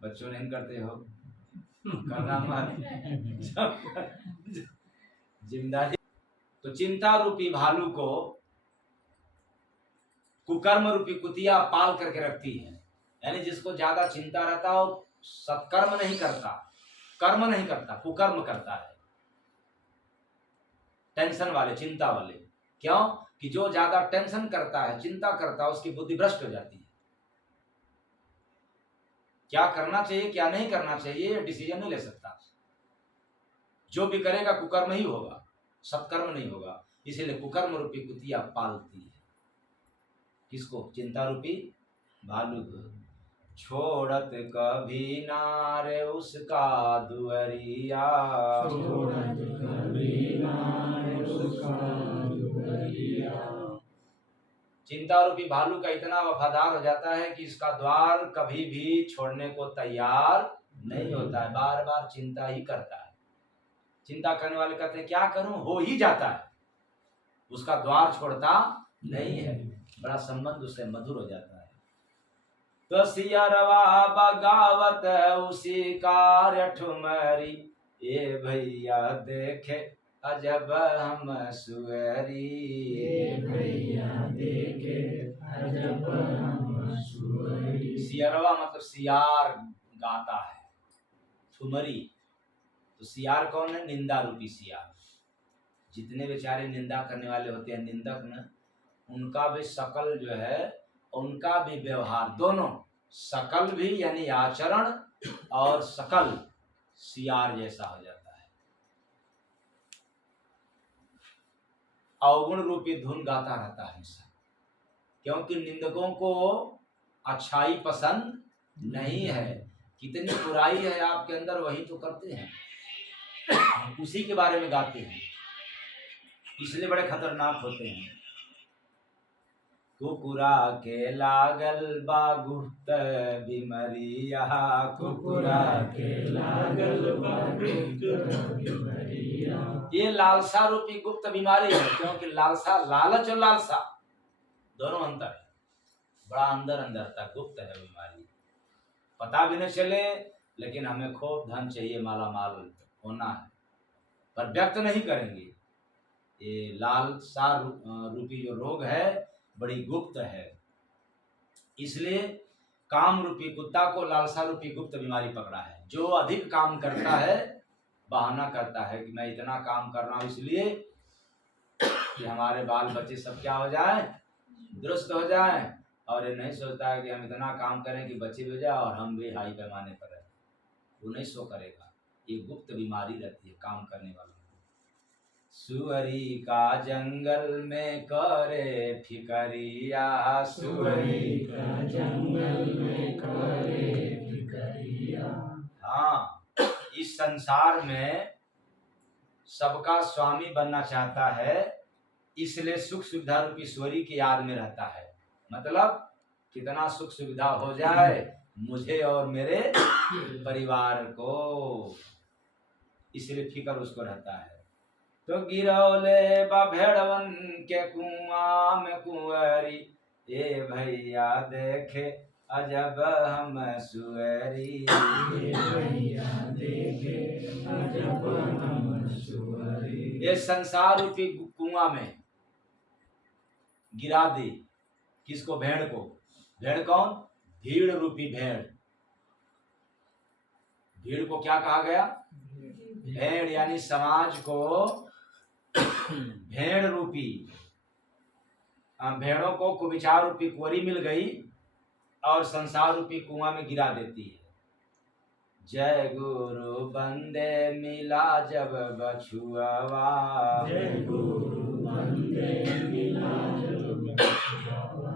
बच्चों नहीं करते हो, करना मत। जिम्मेदारी। तो चिंता रूपी भालू को कुकर्म रूपी कुतिया पाल करके रखती है। यानी जिसको ज्यादा चिंता रहता हो, सत्कर्म नहीं करता, कर्म नहीं करता, कुकर्म करता है। टेंशन वाले, चिंता वाले। क्यों? कि जो ज्यादा टेंशन करता है, चिंता करता है, उसकी बुद्धि भ्रष्ट हो जाती है। क्या करना चाहिए क्या नहीं करना चाहिए डिसीजन नहीं ले सकता। जो भी करेगा कुकर्म ही होगा, सत्कर्म नहीं होगा। इसीलिए कुकर्म रूपी कुतिया पालती है। किसको? चिंता रूपी भालू को। छोड़त कभी नारे उसका दुअरिया, छोड़त कभी नारे उसका दुअरिया। चिंता रूपी भालू का इतना वफादार हो जाता है कि इसका द्वार कभी भी छोड़ने को तैयार नहीं होता है, बार बार चिंता ही करता है। चिंता करने वाले कहते हैं क्या करूं, हो ही जाता है, उसका द्वार छोड़ता नहीं है। बड़ा संबंध उससे मधुर हो जाता है। तो सियरवा बगावत उसी कार्य ठुमरी, ये भैया देखे अजब हम सुअरी। ये भैया देखे अजब हम सुअरी। सियरवा मतलब सियार गाता है, ठुमरी। तो सियार कौन है? निंदा रूपी सियार। जितने बेचारे निंदा करने वाले होते हैं, निंदक न, उनका भी शकल जो है, उनका भी व्यवहार, दोनों शकल भी यानी आचरण और शकल सियार जैसा हो जाता है। अवगुण रूपी धुन गाता रहता है हमेशा, क्योंकि निंदकों को अच्छाई पसंद नहीं है। कितनी बुराई है आपके अंदर वही तो करते हैं, उसी के बारे में गाते हैं, इसलिए बड़े खतरनाक होते हैं। कुकुरा के लागल बा गुप्त बीमरिया, कुकुरा के लागल बा गुप्त बीमरिया। ये लालसा रूपी गुप्त बीमारी है। क्योंकि लालसा, लालच और लालसा दोनों अंतर है, बड़ा अंदर अंदर तक गुप्त है बीमारी, पता भी नहीं चले, लेकिन हमें खूब धन चाहिए, माला माल होना है, पर व्यक्त नहीं करेंगे। ये लालसा रूपी जो रोग है बड़ी गुप्त है। इसलिए काम रूपी कुत्ता को लालसा रूपी गुप्त बीमारी पकड़ा है। जो अधिक काम करता है, बहाना करता है कि मैं इतना काम कर रहा हूं इसलिए कि हमारे बाल बच्चे सब क्या हो जाए, दुरुस्त हो जाए, और ये नहीं सोचता है कि हम इतना काम करें कि बच्चे भी हो जाए और हम भी हाई पैमाने पर रहे। वो नहीं सो करेगा। ये गुप्त बीमारी रहती है काम करने वालों को। सुअरी का जंगल में करे फिकरिया, सुअरी का जंगल में करे फिकरिया। हाँ, इस संसार में सबका स्वामी बनना चाहता है, इसलिए सुख सुविधा रूपी सुअरी की याद में रहता है। मतलब कितना सुख सुविधा हो जाए मुझे और मेरे परिवार को, इसलिए फिक्र उसको रहता है। तो गिरौले भेड़वन के कुआं में कुंवरी, ए भैया देखे अजब हम सुअरी। ये भैया देखे अजब हम सुअरी। ये संसार रूपी कुआं में गिरा दे। किसको? भेड़ को। भेड़ कौन? भीड़ रूपी भेड़। भीड़ को क्या कहा गया? भेड़, यानी समाज को भेड़ रूपी, भेड़ों को कुविचार रूपी कुंवरी मिल गई और संसार रूपी कुआं में गिरा देती है। जय गुरु बंदे मिला जब बछुआवा, जय गुरु बंदे मिला जब बछुआवा।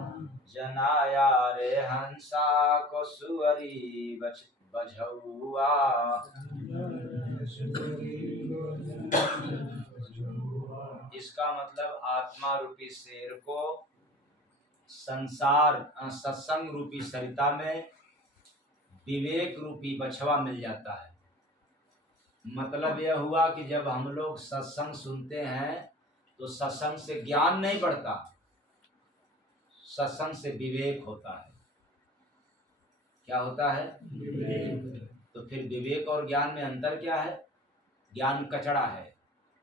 जनाया रे हंसा को सुअरी बझौआ। इसका मतलब आत्मा रूपी शेर को संसार सत्संग रूपी सरिता में विवेक रूपी बछवा मिल जाता है। मतलब यह हुआ कि जब हम लोग सत्संग सुनते हैं तो सत्संग से ज्ञान नहीं बढ़ता, सत्संग से विवेक होता है। क्या होता है? विवेक। तो फिर विवेक और ज्ञान में अंतर क्या है? ज्ञान कचड़ा है,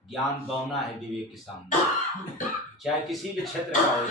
ज्ञान बौना है विवेक के सामने, चाहे किसी भी क्षेत्र का हो।